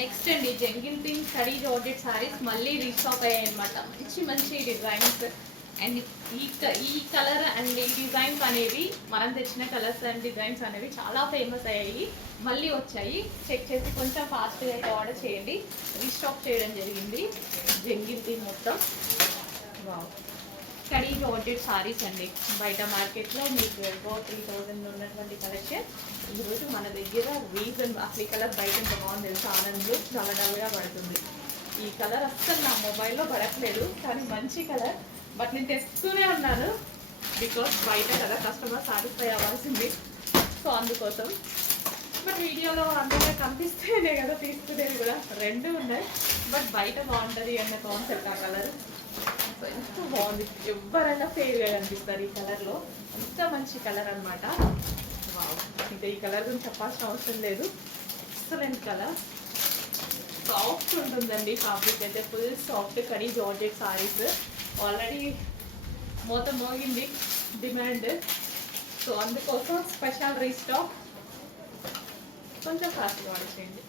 Next అండి jungle study georgette saris మళ్ళీ restock అయ్యాయి అనమాట. మంచి మంచి డిజైన్స్ అండ్ ఈ కలర్ అండ్ ఈ డిజైన్స్ అనేవి మనం తెచ్చిన కలర్స్ అండ్ డిజైన్స్ అనేవి చాలా ఫేమస్ అయ్యాయి, మళ్ళీ వచ్చాయి. చెక్ చేసి కొంచెం ఫాస్ట్గా అయితే ఆర్డర్ చేయండి. రీస్టాక్ చేయడం జరిగింది జంగిల్ మొత్తం. వావ్, స్టడీ జార్జెట్ సారీస్ అండి. బయట మార్కెట్లో మీకు ఎగో 3000 ఉన్నటువంటి కలెక్షన్ ఈరోజు మన దగ్గర రీజన్ అసలు ఈ కలర్ బయట ఎంత బాగుంది తెలుసు, ఆనంద్లో చాలా డల్గా పడుతుంది. ఈ కలర్ అస్సలు నా మొబైల్లో పడట్లేదు, కానీ మంచి కలర్. బట్ నేను తెస్తూనే ఉన్నాను బికాస్ బయట కదా కస్టమర్ సాటిస్ఫై అవ్వాల్సింది, సో అందుకోసం. బట్ వీడియోలో అందరికీ కనిపిస్తేనే కదా తీసుకునేది కూడా. రెండు ఉన్నాయి, బట్ బయట బాగుంటుంది అన్న కాన్సెప్ట్ ఆ కలర్. సో ఎంత బాగుంది, ఎవరైనా ఫేర్గా కనిపిస్తారు ఈ కలర్లో. ఎంత మంచి కలర్ అనమాట. ఇంకా ఈ కలర్ గురించి చెప్పాల్సిన అవసరం లేదు. ఎక్సలెంట్ కలర్, సాఫ్ట్ ఉంటుందండి ఫ్యాబ్రిక్ అయితే. Full soft khadi georgette saris. Already మొత్తం మోగింది డిమాండ్, సో అందుకోసం స్పెషల్ రీస్టాక్. కొంచెం ఫాస్ట్గా ఆర్డర్ చేయండి.